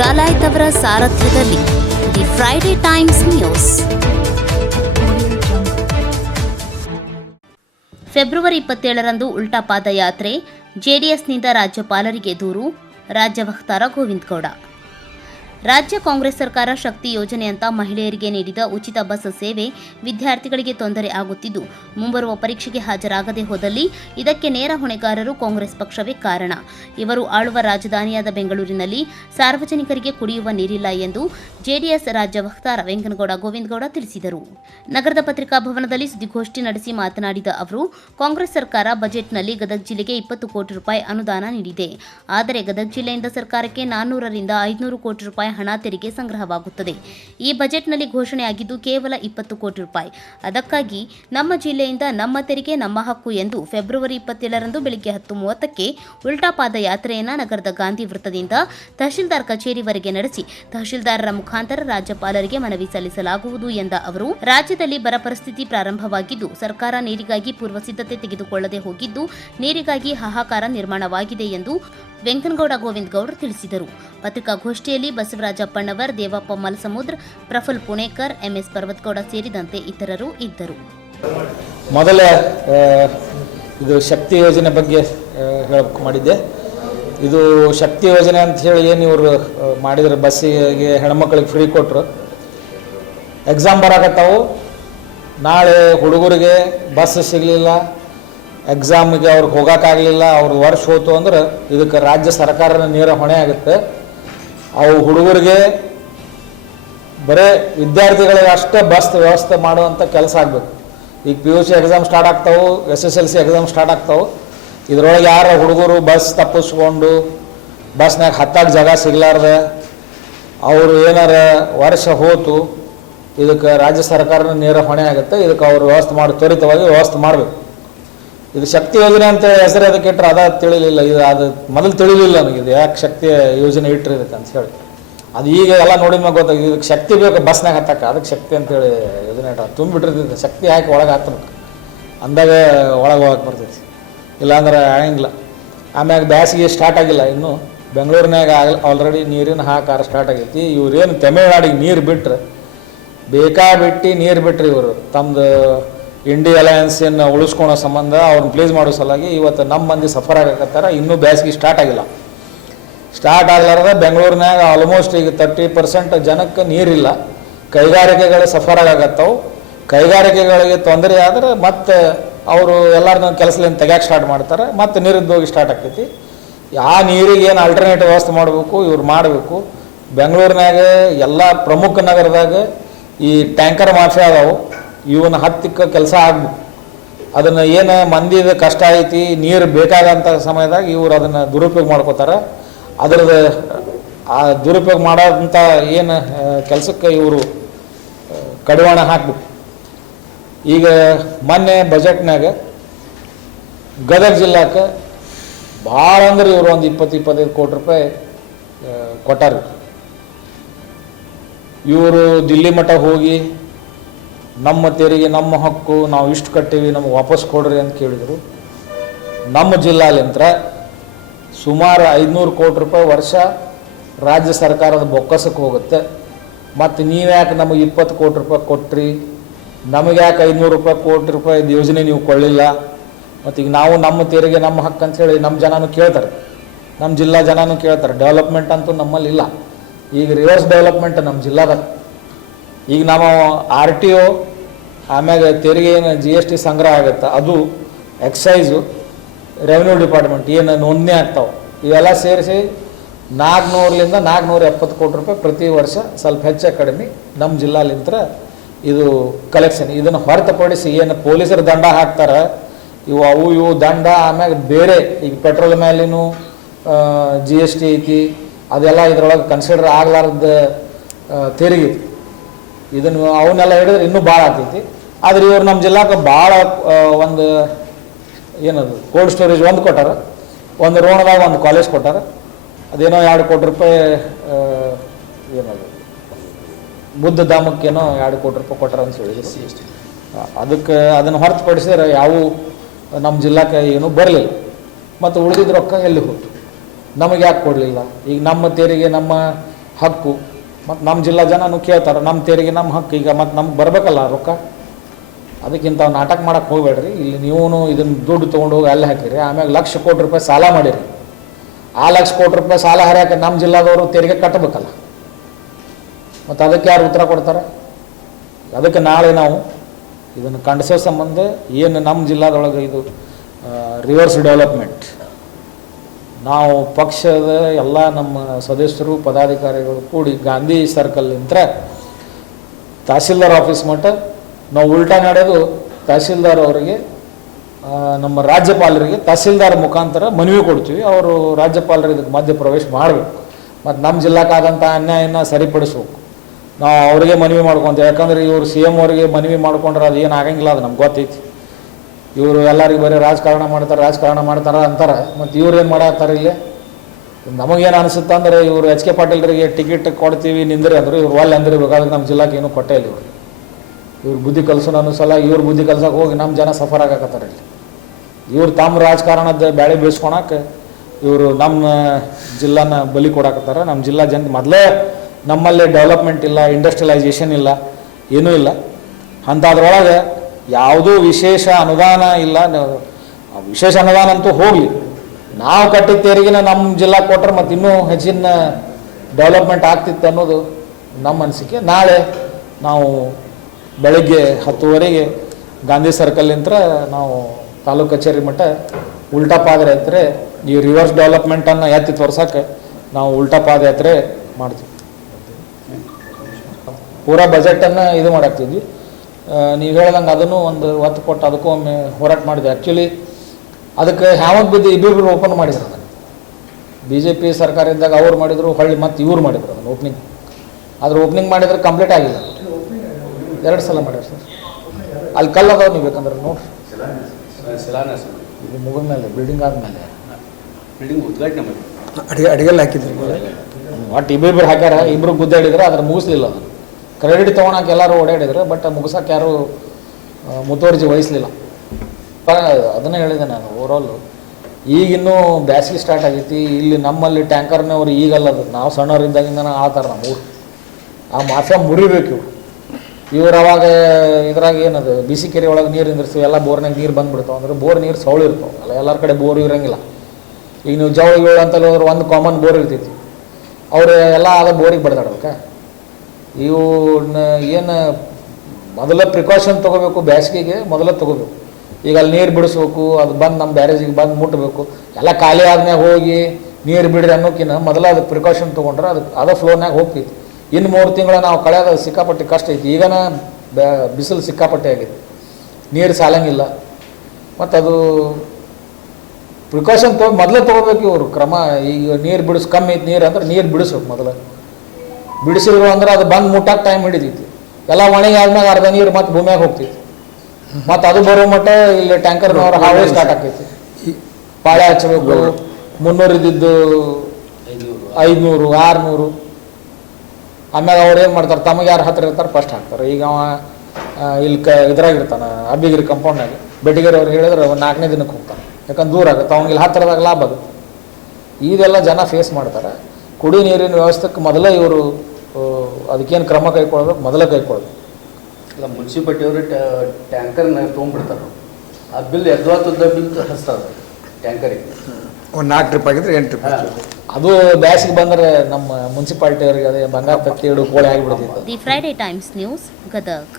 ಡಾಲಾಯ್ತ್ ಅವರ ಸಾರಥ್ಯದಲ್ಲಿ the Friday Times News. February 27ರಂದು ಉಲ್ಟಾ ಪಾದಯಾತ್ರೆ, ಜೆಡಿಎಸ್ನಿಂದ ರಾಜ್ಯಪಾಲರಿಗೆ ದೂರು. ರಾಜ್ಯ ವಕ್ತಾರ ಗೋವಿಂದ ಗೌಡ. ರಾಜ್ಯ ಕಾಂಗ್ರೆಸ್ ಸರ್ಕಾರ ಶಕ್ತಿ ಯೋಜನೆ ಅಂತ ಮಹಿಳೆಯರಿಗೆ ನೀಡಿದ ಉಚಿತ ಬಸ್ ಸೇವೆ ವಿದ್ಯಾರ್ಥಿಗಳಿಗೆ ತೊಂದರೆ ಆಗುತ್ತಿದ್ದು, ಮುಂಬರುವ ಪರೀಕ್ಷೆಗೆ ಹಾಜರಾಗದೆ ಹೋದಲ್ಲಿ ಇದಕ್ಕೆ ನೇರ ಹೊಣೆಗಾರರು ಕಾಂಗ್ರೆಸ್ ಪಕ್ಷವೇ ಕಾರಣ. ಇವರು ಆಳುವ ರಾಜಧಾನಿಯಾದ ಬೆಂಗಳೂರಿನಲ್ಲಿ ಸಾರ್ವಜನಿಕರಿಗೆ ಕುಡಿಯುವ ನೀರಿಲ್ಲ ಎಂದು ಜೆಡಿಎಸ್ ರಾಜ್ಯ ವಕ್ತಾರ ವೆಂಕನಗೌಡ ಗೋವಿಂದಗೌಡ ತಿಳಿಸಿದರು. ನಗರದ ಪತ್ರಿಕಾ ಭವನದಲ್ಲಿ ಸುದ್ದಿಗೋಷ್ಠಿ ನಡೆಸಿ ಮಾತನಾಡಿದ ಅವರು, ಕಾಂಗ್ರೆಸ್ ಸರ್ಕಾರ ಬಜೆಟ್ನಲ್ಲಿ ಗದಗ ಜಿಲ್ಲೆಗೆ 20 ಕೋಟಿ ರೂಪಾಯಿ ಅನುದಾನ ನೀಡಿದೆ. ಆದರೆ ಗದಗ ಜಿಲ್ಲೆಯಿಂದ ಸರ್ಕಾರಕ್ಕೆ 400 ರಿಂದ 500 ಕೋಟಿ ರೂಪಾಯಿ ಹಣ ತೆರಿಗೆ ಸಂಗ್ರಹವಾಗುತ್ತದೆ. ಈ ಬಜೆಟ್ನಲ್ಲಿ ಘೋಷಣೆಯಾಗಿದ್ದು ಕೇವಲ 20 ಕೋಟಿ ರೂಪಾಯಿ. ಅದಕ್ಕಾಗಿ ನಮ್ಮ ಜಿಲ್ಲೆಯಿಂದ ನಮ್ಮ ತೆರಿಗೆ ನಮ್ಮ ಹಕ್ಕು ಎಂದು ಫೆಬ್ರವರಿ 27ರಂದು ಬೆಳಗ್ಗೆ 10:30ಕ್ಕೆ ಉಲ್ಟಾ ಪಾದಯಾತ್ರೆಯನ್ನು ನಗರದ ಗಾಂಧಿ ವೃತ್ತದಿಂದ ತಹಶೀಲ್ದಾರ್ ಕಚೇರಿವರೆಗೆ ನಡೆಸಿ ತಹಶೀಲ್ದಾರರ ಮುಖಾಂತರ ರಾಜ್ಯಪಾಲರಿಗೆ ಮನವಿ ಸಲ್ಲಿಸಲಾಗುವುದು ಎಂದ ಅವರು, ರಾಜ್ಯದಲ್ಲಿ ಬರ ಪರಿಸ್ಥಿತಿ ಪ್ರಾರಂಭವಾಗಿದ್ದು ಸರ್ಕಾರ ನೀರಿಗಾಗಿ ಪೂರ್ವ ಸಿದ್ಧತೆ ತೆಗೆದುಕೊಳ್ಳದೆ ಹೋಗಿದ್ದು ನೀರಿಗಾಗಿ ಹಾಹಾಕಾರ ನಿರ್ಮಾಣವಾಗಿದೆ ಎಂದು ವೆಂಕನಗೌಡ ಗೋವಿಂದಗೌಡ ತಿಳಿಸಿದರು. ಪತ್ರಿಕಾಗೋಷ್ಠಿಯಲ್ಲಿ ಬಸವರಾಜ ಅಪ್ಪಣ್ಣವರ್, ದೇವಪ್ಪ ಮಲಸಮುದ್ರ, ಪ್ರಫುಲ್ ಪುಣೇಕರ್, ಎಂಎಸ್ ಪರ್ವತಗೌಡ ಸೇರಿದಂತೆ ಇತರರು ಇದ್ದರು. ಮೊದಲ ಇದು ಶಕ್ತಿ ಯೋಜನೆ ಬಗ್ಗೆ ಹೇಳಬೇಕು ಮಾಡಿದ್ದೆ. ಇದು ಶಕ್ತಿ ಯೋಜನೆ ಅಂತ ಹೇಳಿ ಏನು ಇವರು ಮಾಡಿದ್ರು, ಬಸ್ಸಿಗೆ ಹೆಣ್ಮಕ್ಳಿಗೆ ಫ್ರೀ ಕೊಟ್ಟರು. ಎಕ್ಸಾಮ್ ಬರಾಕತ್ತಾವು, ನಾಳೆ ಹುಡುಗರಿಗೆ ಬಸ್ ಸಿಗಲಿಲ್ಲ, ಎಕ್ಸಾಮಿಗೆ ಅವ್ರಿಗೆ ಹೋಗೋಕ್ಕಾಗಲಿಲ್ಲ, ಅವ್ರಿಗೆ ವರ್ಷ ಹೋತು ಅಂದ್ರೆ ಇದಕ್ಕೆ ರಾಜ್ಯ ಸರ್ಕಾರನ ನೇರ ಹೊಣೆ ಆಗುತ್ತೆ. ಅವು ಹುಡುಗರಿಗೆ ಬರೀ ವಿದ್ಯಾರ್ಥಿಗಳಿಗೆ ಅಷ್ಟೇ ಬಸ್ ವ್ಯವಸ್ಥೆ ಮಾಡುವಂಥ ಕೆಲಸ ಆಗಬೇಕು. ಈಗ PUC ಎಕ್ಸಾಮ್ ಸ್ಟಾರ್ಟ್ ಆಗ್ತಾವೆ, SSLC ಎಕ್ಸಾಮ್ ಸ್ಟಾರ್ಟ್ ಆಗ್ತಾವೆ. ಇದರೊಳಗೆ ಯಾರು ಹುಡುಗರು ಬಸ್ ತಪ್ಪಿಸ್ಕೊಂಡು ಬಸ್ನಾಗ ಹತ್ತಾಗ ಜಾಗ ಸಿಗಲಾರ್ದೆ ಅವರು ಏನಾರ ವರ್ಷ ಹೋತು, ಇದಕ್ಕೆ ರಾಜ್ಯ ಸರ್ಕಾರನ ನೇರ ಹೊಣೆ ಆಗುತ್ತೆ. ಇದಕ್ಕೆ ಅವರು ವ್ಯವಸ್ಥೆ ತ್ವರಿತವಾಗಿ ವ್ಯವಸ್ಥೆ ಮಾಡಬೇಕು. ಇದು ಶಕ್ತಿ ಯೋಜನೆ ಅಂತ ಹೆಸರು ಅದಕ್ಕೆ ಇಟ್ಟರೆ ಅದ ತಿಳಿಲಿಲ್ಲ. ಇದು ಅದು ಮೊದಲು ತಿಳಿಲಿಲ್ಲ ನನಗೆ, ಇದು ಯಾಕೆ ಶಕ್ತಿ ಯೋಜನೆ ಇಟ್ಟರೆ ಇದಕ್ಕೆ ಅಂತ ಹೇಳಿ. ಅದು ಈಗ ಎಲ್ಲ ನೋಡಿದ್ಮೇಲೆ ಗೊತ್ತಾಗಿದೆ, ಇದಕ್ಕೆ ಶಕ್ತಿ ಬೇಕು ಬಸ್ನಾಗ ಹತ್ತಕ್ಕೆ, ಅದಕ್ಕೆ ಶಕ್ತಿ ಅಂತೇಳಿ ಯೋಜನೆ ಇಟ್ಟ ತುಂಬಿಟ್ಟಿರ್ತೈತೆ. ಶಕ್ತಿ ಹಾಕಿ ಒಳಗೆ ಹಾಕ್ಬೇಕು, ಅಂದಾಗ ಒಳಗೆ ಹೋಗಕ್ಕೆ ಬರ್ತೈತಿ, ಇಲ್ಲಾಂದ್ರೆ ಆಗಂಗಿಲ್ಲ. ಆಮ್ಯಾಗ ಬ್ಯಾಸಿಗೆ ಸ್ಟಾರ್ಟ್ ಆಗಿಲ್ಲ ಇನ್ನೂ, ಬೆಂಗಳೂರಿನಾಗ ಆಲ್ರೆಡಿ ನೀರಿನ ಹಾಕಾರ ಸ್ಟಾರ್ಟ್ ಆಗೈತಿ. ಇವ್ರೇನು ತಮಿಳ್ನಾಡಿಗೆ ನೀರು ಬಿಟ್ಟರೆ ಬೇಕಾಬಿಟ್ಟು ನೀರು ಬಿಟ್ಟರೆ ಇವರು ತಮ್ಮದು ಇಂಡಿಯಾ ಅಲಯನ್ಸನ್ನು ಉಳಿಸ್ಕೊಳೋ ಸಂಬಂಧ ಅವ್ರನ್ನ ಪ್ಲೀಸ್ ಮಾಡೋ ಸಲುವಾಗಿ ಇವತ್ತು ನಮ್ಮ ಮಂದಿ ಸಫರ್ ಆಗಕತ್ತಾರ. ಇನ್ನೂ ಬ್ಯಾಸಿಗೆ ಸ್ಟಾರ್ಟ್ ಆಗಿಲ್ಲ. ಸ್ಟಾರ್ಟ್ ಆಗಲಾರ್ದ ಬೆಂಗಳೂರಿನಾಗ ಆಲ್ಮೋಸ್ಟ್ ಈಗ 30% ಜನಕ್ಕೆ ನೀರಿಲ್ಲ. ಕೈಗಾರಿಕೆಗಳು ಸಫರ್ ಆಗತ್ತವು. ಕೈಗಾರಿಕೆಗಳಿಗೆ ತೊಂದರೆ ಆದರೆ ಮತ್ತೆ ಅವರು ಎಲ್ಲರನ್ನ ಕೆಲಸದಿಂದ ತೆಗ್ಯಾಕೆ ಸ್ಟಾರ್ಟ್ ಮಾಡ್ತಾರೆ, ಮತ್ತು ನಿರುದ್ಯೋಗಿ ಸ್ಟಾರ್ಟ್ ಆಕೈತಿ. ಆ ನೀರಿಗೆ ಏನು ಆಲ್ಟರ್ನೇಟಿವ್ ವ್ಯವಸ್ಥೆ ಮಾಡಬೇಕು, ಇವ್ರು ಮಾಡಬೇಕು. ಬೆಂಗಳೂರಿನಾಗ ಎಲ್ಲ ಪ್ರಮುಖ ನಗರದಾಗ ಈ ಟ್ಯಾಂಕರ್ ಮಾಫಿಯಾ ಅದಾವು, ಇವನ್ನ ಹತ್ತಿಕ್ಕ ಕೆಲಸ ಆಗ್ಬೇಕು. ಅದನ್ನು ಏನು ಮಂದಿದ ಕಷ್ಟ ಐತಿ, ನೀರು ಬೇಕಾಗಂಥ ಸಮಯದಾಗ ಇವ್ರು ಅದನ್ನು ದುರುಪಯೋಗ ಮಾಡ್ಕೋತಾರೆ. ಅದ್ರದ್ದು ಆ ದುರುಪಯೋಗ ಮಾಡೋಂಥ ಏನು ಕೆಲಸಕ್ಕೆ ಇವರು ಕಡಿವಾಣ ಹಾಕ್ಬೇಕು. ಈಗ ಮೊನ್ನೆ ಬಜೆಟ್ನಾಗ ಗದಗ ಜಿಲ್ಲಾಕ್ಕೆ ಭಾಳ ಅಂದ್ರೆ ಇವರು ಒಂದು 20-25 ಕೋಟಿ ರೂಪಾಯಿ ಕೊಟ್ಟಾರ. ಇವರು ದಿಲ್ಲಿ ಮಠ ಹೋಗಿ ನಮ್ಮ ತೆರಿಗೆ ನಮ್ಮ ಹಕ್ಕು, ನಾವು ಇಷ್ಟು ಕಟ್ಟೀವಿ, ನಮಗೆ ವಾಪಸ್ ಕೊಡ್ರಿ ಅಂತ ಕೇಳಿದರು. ನಮ್ಮ ಜಿಲ್ಲಾಲಿಂತ್ರ ಸುಮಾರು 500 ಕೋಟಿ ರೂಪಾಯಿ ವರ್ಷ ರಾಜ್ಯ ಸರ್ಕಾರದ ಬೊಕ್ಕಸಕ್ಕೆ ಹೋಗುತ್ತೆ. ಮತ್ತು ನೀವ್ಯಾಕೆ ನಮಗೆ 20 ಕೋಟಿ ರೂಪಾಯಿ ಕೊಟ್ರಿ, ನಮಗೆ ಯಾಕೆ 500 ಕೋಟಿ ರೂಪಾಯಿ ಯೋಜನೆ ನೀವು ಕೊಳ್ಳಿಲ್ಲ? ಮತ್ತು ಈಗ ನಾವು ನಮ್ಮ ತೆರಿಗೆ ನಮ್ಮ ಹಕ್ಕು ಅಂಥೇಳಿ ನಮ್ಮ ಜನನೂ ಕೇಳ್ತಾರೆ, ನಮ್ಮ ಜಿಲ್ಲಾ ಜನನೂ ಕೇಳ್ತಾರೆ. ಡೆವಲಪ್ಮೆಂಟ್ ಅಂತೂ ನಮ್ಮಲ್ಲಿ ಇಲ್ಲ. ಈಗ ರಿವರ್ಸ್ ಡೆವಲಪ್ಮೆಂಟ್ ನಮ್ಮ ಜಿಲ್ಲಾದಾಗ. ಈಗ ನಾವು RTO ಆಮ್ಯಾಗ ತೆರಿಗೆ ಏನು GST ಸಂಗ್ರಹ ಆಗುತ್ತೆ, ಅದು ಎಕ್ಸೈಸು, ರೆವಿನ್ಯೂ ಡಿಪಾರ್ಟ್ಮೆಂಟ್ ಏನು ನೋಂದಣಿ ಆಗ್ತಾವೆ, ಇವೆಲ್ಲ ಸೇರಿಸಿ 400ರಿಂದ 470 ಕೋಟಿ ರೂಪಾಯಿ ಪ್ರತಿ ವರ್ಷ, ಸ್ವಲ್ಪ ಹೆಚ್ಚು ಕಡಿಮೆ ನಮ್ಮ ಜಿಲ್ಲಾಲಿಂತ್ರ ಇದು ಕಲೆಕ್ಷನ್. ಇದನ್ನು ಹೊರತುಪಡಿಸಿ ಏನು ಪೊಲೀಸರು ದಂಡ ಹಾಕ್ತಾರೆ, ಇವು ದಂಡ, ಆಮ್ಯಾಗ ಬೇರೆ ಈಗ ಪೆಟ್ರೋಲ್ ಮೇಲಿನೂ GST ಐತಿ, ಅದೆಲ್ಲ ಇದರೊಳಗೆ ಕನ್ಸಿಡರ್ ಆಗಲಾರ್ದ ತೆರಿಗೆ. ಇದನ್ನು ಅವನ್ನೆಲ್ಲ ಹಿಡಿದ್ರೆ ಇನ್ನೂ ಭಾಳ ಆಗ್ತೈತಿ. ಆದರೆ ಇವರು ನಮ್ಮ ಜಿಲ್ಲಾಕ್ಕೆ ಭಾಳ ಒಂದು ಏನದು ಕೋಲ್ಡ್ ಸ್ಟೋರೇಜ್ ಒಂದು ಕೊಟ್ಟಾರ, ಒಂದು ರೋಣದಾಗ ಒಂದು ಕಾಲೇಜ್ ಕೊಟ್ಟಾರ, ಅದೇನೋ 2 ಕೋಟಿ ರೂಪಾಯಿ ಏನದು ಬುದ್ಧ ಧಾಮಕ್ಕೇನೋ 2 ಕೋಟಿ ರೂಪಾಯಿ ಕೊಟ್ಟಾರ ಅಂತ ಹೇಳಿದ್ರು. ಅದಕ್ಕೆ ಅದನ್ನು ಹೊರತುಪಡಿಸಿದ್ರೆ ಯಾವ ನಮ್ಮ ಜಿಲ್ಲಾಕ್ಕೆ ಏನೂ ಬರಲಿಲ್ಲ. ಮತ್ತು ಉಳಿದಿದ್ದ ರೊಕ್ಕ ಎಲ್ಲಿ ಹೋಯ್ತು, ನಮಗೆ ಯಾಕೆ ಕೊಡಲಿಲ್ಲ? ಈಗ ನಮ್ಮ ತೆರಿಗೆ ನಮ್ಮ ಹಕ್ಕು. ಮತ್ತು ನಮ್ಮ ಜಿಲ್ಲಾ ಜನನು ಕೇಳ್ತಾರೆ, ನಮ್ಮ ತೆರಿಗೆ ನಮ್ಮ ಹಕ್ಕು, ಈಗ ಮತ್ತು ನಮ್ಗೆ ಬರಬೇಕಲ್ಲ ರೊಕ್ಕ. ಅದಕ್ಕಿಂತ ನಾಟಕ ಮಾಡೋಕ್ಕೆ ಹೋಗ್ಬೇಡ್ರಿ. ಇಲ್ಲಿ ನೀವು ಇದನ್ನು ದುಡ್ಡು ತೊಗೊಂಡೋಗಿ ಅಲ್ಲಿ ಹಾಕಿರಿ, ಆಮ್ಯಾಗ ₹1,00,00,000 ಸಾಲ ಮಾಡಿರಿ. ಆ ₹1,00,00,000 ಸಾಲ ಹರಿಯಾಕೆ ನಮ್ಮ ಜಿಲ್ಲಾದವರು ತೆರಿಗೆ ಕಟ್ಟಬೇಕಲ್ಲ. ಮತ್ತು ಅದಕ್ಕೆ ಯಾರು ಉತ್ತರ ಕೊಡ್ತಾರೆ? ಅದಕ್ಕೆ ನಾಳೆ ನಾವು ಇದನ್ನು ಖಂಡಿಸೋ ಸಂಬಂಧ ಏನು ನಮ್ಮ ಜಿಲ್ಲಾದೊಳಗೆ ಇದು ರಿವರ್ಸ್ ಡೆವಲಪ್ಮೆಂಟ್, ನಾವು ಪಕ್ಷದ ಎಲ್ಲ ನಮ್ಮ ಸದಸ್ಯರು ಪದಾಧಿಕಾರಿಗಳು ಕೂಡಿ ಗಾಂಧಿ ಸರ್ಕಲ್ನಿಂದ ತಹಸೀಲ್ದಾರ್ ಆಫೀಸ್ ಮಟ್ಟ ನಾವು ಉಲ್ಟಾ ನಡೆದು ತಹಸೀಲ್ದಾರ್ ಅವರಿಗೆ, ನಮ್ಮ ರಾಜ್ಯಪಾಲರಿಗೆ ತಹಸೀಲ್ದಾರ್ ಮುಖಾಂತರ ಮನವಿ ಕೊಡ್ತೀವಿ. ಅವರು ರಾಜ್ಯಪಾಲರು ಇದಕ್ಕೆ ಮಧ್ಯ ಪ್ರವೇಶ ಮಾಡಬೇಕು ಮತ್ತು ನಮ್ಮ ಜಿಲ್ಲಾಕ್ಕಾದಂಥ ಅನ್ಯಾಯನ ಸರಿಪಡಿಸ್ಬೇಕು. ನಾವು ಅವರಿಗೆ ಮನವಿ ಮಾಡ್ಕೊತೀವಿ. ಯಾಕಂದ್ರೆ ಇವರು CM ಅವರಿಗೆ ಮನವಿ ಮಾಡ್ಕೊಂಡ್ರೆ ಅದು ಏನು ಆಗಂಗಿಲ್ಲ, ಅದು ನಮ್ಗೆ ಗೊತ್ತೈತಿ. ಇವರು ಎಲ್ಲರಿಗೂ ಬರೀ ರಾಜಕಾರಣ ಮಾಡ್ತಾರೆ ಅಂತಾರೆ. ಮತ್ತು ಇವ್ರು ಏನು ಮಾಡತ್ತಾರೆ ಇಲ್ಲಿ? ನಮಗೇನು ಅನಿಸುತ್ತೆ ಅಂದರೆ ಇವರು H.K. ಪಾಟೀಲ್ರಿಗೆ ಟಿಕೆಟ್ ಕೊಡ್ತೀವಿ ನಿಂದ್ರಿ ಅಂದ್ರೆ ಇವ್ರು ಒಳ್ಳೆ ಅಂದ್ರೆ ಬೇಕಾದ್ರೆ ನಮ್ಮ ಜಿಲ್ಲಾಕ್ಕೆ ಏನೂ ಕೊಟ್ಟೇ ಇಲ್ಲ. ಇವ್ರು ಬುದ್ಧಿ ಕಲ್ಸೋಣ ಅನ್ನಿಸಲ್ಲ. ಇವ್ರು ಬುದ್ಧಿ ಕಲ್ಸೋಕೆ ಹೋಗಿ ನಮ್ಮ ಜನ ಸಫರ್ ಆಗಕತ್ತಾರೆ ಇಲ್ಲಿ. ಇವ್ರು ತಮ್ಮ ರಾಜಕಾರಣದ ಬ್ಯಾಳೆ ಬೀಳ್ಸ್ಕೊಳಕ್ಕೆ ಇವರು ನಮ್ಮ ಜಿಲ್ಲಾನ ಬಲಿ ಕೊಡಾಕತ್ತಾರೆ. ನಮ್ಮ ಜಿಲ್ಲಾ ಜನ ಮೊದಲೇ ನಮ್ಮಲ್ಲಿ ಡೆವಲಪ್ಮೆಂಟ್ ಇಲ್ಲ, ಇಂಡಸ್ಟ್ರಿಯಲೈಸೇಷನ್ ಇಲ್ಲ, ಏನೂ ಇಲ್ಲ. ಅಂಥದ್ರೊಳಗೆ ಯಾವುದೂ ವಿಶೇಷ ಅನುದಾನ ಇಲ್ಲ. ವಿಶೇಷ ಅನುದಾನ ಅಂತೂ ಹೋಗಲಿ, ನಾವು ಕಟ್ಟಿದ ತೆರಿಗೆನ ನಮ್ಮ ಜಿಲ್ಲಾ ಕೊಟ್ಟರೆ ಮತ್ತು ಇನ್ನೂ ಹೆಚ್ಚಿನ ಡೆವಲಪ್ಮೆಂಟ್ ಆಗ್ತಿತ್ತು ಅನ್ನೋದು ನಮ್ಮ ಅನಿಸಿಕೆ. ನಾಳೆ ನಾವು ಬೆಳಗ್ಗೆ 10:00 ಗಾಂಧಿ ಸರ್ಕಲ್ನಿಂದ ನಾವು ತಾಲೂಕು ಕಚೇರಿ ಮಟ್ಟ ಉಲ್ಟಾ ಪಾದಯಾತ್ರೆ, ಈ ರಿವರ್ಸ್ ಡೆವಲಪ್ಮೆಂಟನ್ನು ಎತ್ತಿ ತೋರ್ಸೋಕ್ಕೆ ನಾವು ಉಲ್ಟಾ ಪಾದಯಾತ್ರೆ ಮಾಡ್ತೀವಿ. ಪೂರಾ ಬಜೆಟನ್ನು ಇದು ಮಾಡಾಕ್ತಿದ್ವಿ. ನೀವು ಹೇಳ್ದಂಗೆ ಅದನ್ನು ಒಂದು ಒತ್ತು ಕೊಟ್ಟು ಅದಕ್ಕೂ ಒಮ್ಮೆ ಹೋರಾಟ ಮಾಡಿದ್ವಿ. ಆ್ಯಕ್ಚುಲಿ ಅದಕ್ಕೆ ಯಾವಾಗ ಬಿದ್ದು ಇಬ್ಬರು ಓಪನ್ ಮಾಡಿದ್ರು ಅದನ್ನು. BJP ಸರ್ಕಾರ ಇದ್ದಾಗ ಅವ್ರು ಮಾಡಿದರು, ಹೊಳ್ಳಿ ಮತ್ತು ಇವ್ರು ಮಾಡಿದ್ರು ಅದನ್ನು ಓಪನಿಂಗ್. ಆದ್ರೆ ಓಪನಿಂಗ್ ಮಾಡಿದ್ರೆ ಕಂಪ್ಲೀಟ್ ಆಗಿಲ್ಲ, 2 ಸಲ ಮಾಡ್ಯಾರ ಸರ್. ಅಲ್ಲಿ ಕಲ್ಲದಾವ್ ನೀವು ಬೇಕಂದ್ರೆ ನೋಡ್ರಿ. ಇದು ಮುಗಿದ ಮೇಲೆ ಬಿಲ್ಡಿಂಗ್ ಆದಮೇಲೆ ಬಿಲ್ಡಿಂಗ್ ಉದ್ಘಾಟನೆ ಮಾಡಿ ಅಡಿಗೆಲ್ಲ ಹಾಕಿದ್ರಿ. ಒಟ್ಟು ಇಬ್ಬರು ಹಾಕ್ಯಾರ, ಇಬ್ಬರು ಗುದ್ದಾಡಿದ್ರೆ ಅದ್ರ ಮುಗಿಸ್ಲಿಲ್ಲ. ಅದನ್ನು ಕ್ರೆಡಿಟ್ ತೊಗೊಳಕ್ಕೆ ಎಲ್ಲರೂ ಓಡಾಡಿದ್ರು, ಬಟ್ ಮುಗಿಸೋಕೆ ಯಾರು ಮುತುವರ್ಜಿ ವಹಿಸಲಿಲ್ಲ. ಅದನ್ನೇ ಹೇಳಿದೆ ನಾನು. ಓವರಾಲು ಈಗಿನ್ನೂ ಬ್ಯಾಸಿಗೆ ಸ್ಟಾರ್ಟ್ ಆಗೈತಿ. ಇಲ್ಲಿ ನಮ್ಮಲ್ಲಿ ಟ್ಯಾಂಕರ್ನವ್ರು ಈಗಲ್ಲದು, ನಾವು ಸಣ್ಣವರಿದ್ದಾಗಿಂದ ಆಳ್ತಾರೆ ನಮ್ಮ ಊರು. ಆ ಮಾಫಿಯಾ ಮುರಿಬೇಕು ಇವ್ರು. ಅವಾಗ ಇದ್ರಾಗ ಏನದು ಬಿಸಿ ಕೆರೆ ಒಳಗೆ ನೀರು ನಿಂದಿರ್ತೀವಿ, ಎಲ್ಲ ಬೋರ್ನಾಗ ನೀರು ಬಂದುಬಿಡ್ತಾವೆ. ಅಂದ್ರೆ ಬೋರ್ ನೀರು ಸೌಳು ಇರ್ತಾವೆ ಅಲ್ಲ, ಎಲ್ಲರ ಕಡೆ ಬೋರ್ ಇರೋಂಗಿಲ್ಲ. ಈಗ ನೀವು ಜವಳಿಗಳು ಅಂತಲ್ಲಿ ಹೋದ್ರೆ ಒಂದು ಕಾಮನ್ ಬೋರ್ ಇರ್ತೈತಿ, ಅವರು ಎಲ್ಲ ಆದ ಬೋರಿಗೆ ಬಡ್ದಾಡ್ಬೇಕಾ? ಇವನ್ನ ಏನು ಮೊದಲ ಪ್ರಿಕಾಷನ್ ತೊಗೋಬೇಕು, ಬೇಸಿಗೆಗೆ ಮೊದಲ ತೊಗೋಬೇಕು. ಈಗ ಅಲ್ಲಿ ನೀರು ಬಿಡಿಸ್ಬೇಕು, ಅದು ಬಂದು ನಮ್ಮ ಬ್ಯಾರೇಜಿಗೆ ಬಂದು ಮುಟ್ಟಬೇಕು. ಎಲ್ಲ ಖಾಲಿ ಆದ್ಮೇಲೆ ಹೋಗಿ ನೀರು ಬಿಡ್ರಿ ಅನ್ನೋಕ್ಕಿಂತ ಮೊದಲ ಅದಕ್ಕೆ ಪ್ರಿಕಾಷನ್ ತೊಗೊಂಡ್ರೆ ಅದಕ್ಕೆ ಅದ ಫ್ಲೋನಾಗ ಹೋಗ್ತೈತಿ. ಇನ್ನು 3 ತಿಂಗಳು ನಾವು ಕಳೆಯೋದು ಸಿಕ್ಕಾಪಟ್ಟೆ ಕಷ್ಟ ಐತಿ. ಈಗನ ಬಿಸಿಲು ಸಿಕ್ಕಾಪಟ್ಟೆ ಆಗಿದೆ, ನೀರು ಸಾಲಂಗಿಲ್ಲ. ಮತ್ತು ಅದು ಪ್ರಿಕಾಷನ್ ಮೊದಲೇ ತೊಗೋಬೇಕು ಇವರು ಕ್ರಮ. ಈಗ ನೀರು ಕಮ್ಮಿ ಐತಿ ನೀರು ಅಂದ್ರೆ ನೀರು ಬಿಡಿಸ್ಬೇಕು ಮೊದಲು. ಬಿಡಿಸಿದ್ರು ಅಂದ್ರೆ ಅದು ಬಂದು ಮುಟ್ಟಾಕ ಟೈಮ್ ಹಿಡಿತೈತಿ. ಎಲ್ಲ ಒಣಗಿ ಆದ್ಮೇಲೆ ಅರ್ಧ ನೀರು ಮತ್ತು ಭೂಮಿಯಾಗ ಹೋಗ್ತೈತಿ. ಮತ್ತು ಅದು ಬರೋ ಮಟ್ಟ ಇಲ್ಲಿ ಟ್ಯಾಂಕರ್ನವ್ರು ಹಾವೇ ಸ್ಟಾರ್ಟ್ ಆಕೈತಿ. ಪಾಳೆ ಹಚ್ಚಬೇಕು. 300 ಇದ್ದಿದ್ದು 500, 600. ಆಮ್ಯಾಗ ಅವ್ರು ಏನು ಮಾಡ್ತಾರೆ, ತಮಗೆ ಯಾರು ಹತ್ತಿರ ಇರ್ತಾರೆ ಫಸ್ಟ್ ಹಾಕ್ತಾರೆ. ಈಗ ಅವ ಇಲ್ಲಿ ಇದ್ರಾಗಿರ್ತಾನೆ ಅಬ್ಬಿಗಿರಿ ಕಂಪೌಂಡ್ನಾಗ, ಬೆಟ್ಟಿಗೆರೆ ಅವ್ರು ಹೇಳಿದ್ರೆ 4ನೇ ದಿನಕ್ಕೆ ಹೋಗ್ತಾನೆ. ಯಾಕಂದ್ರೆ ದೂರ ಆಗುತ್ತೆ, ಅವ್ನಿಗೆ ಇಲ್ಲಿ ಹತ್ತಿರದಾಗ ಲಾಭ ಅದು. ಇದೆಲ್ಲ ಜನ ಫೇಸ್ ಮಾಡ್ತಾರೆ. ಕುಡಿ ನೀರಿನ ವ್ಯವಸ್ಥೆಗೆ ಮೊದಲೇ ಇವರು ಅದಕ್ಕೇನು ಕ್ರಮ ಕೈಗೊಳ್ಬೇಕು, ಮೊದಲೇ ಕೈಗೊಳ್ಬೇಕು. ಇಲ್ಲ, ಮುನ್ಸಿಪಾಲ್ಟಿಯವರು ಟ್ಯಾಂಕರ್ನ ತೊಗೊಂಡ್ಬಿಡ್ತಾರೆ. ಆ ಬಿಲ್ ಎದ್ವಾತುದ್ದ ಬಿಲ್ ಹಚ್ತಾರೆ ಟ್ಯಾಂಕರಿಗೆ. ಒಂದು 4 ಟ್ರಿಪ್ ಆಗಿದ್ರೆ 8 ಟ್ರಿಪ್. ಅದು ಬ್ಯಾಸಿಗೆ ಬಂದರೆ ನಮ್ಮ ಮುನ್ಸಿಪಾಲ್ಟಿ ಅವರಿಗೆ ಅದೇ ಬಂಗಾರ ತತ್ತಿ ಹಿಡು ಕೋಳಿ ಆಗಿಬಿಡ್ತಿತ್ತು. The Friday Times News, Gadag.